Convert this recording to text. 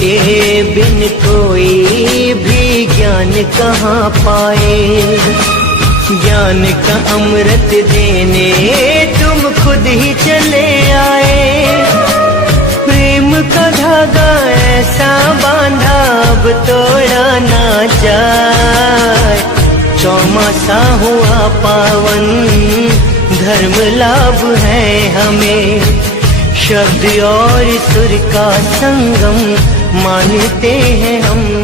के बिन कोई भी ज्ञान कहाँ पाए। ज्ञान का अमृत देने तुम खुद ही चले आए। प्रेम का धागा ऐसा बांधा अब तोड़ा ना जाए। चौमासा हुआ पावन धर्म लाभ है हमें। शब्द और सुर का संगम मानते हैं हम।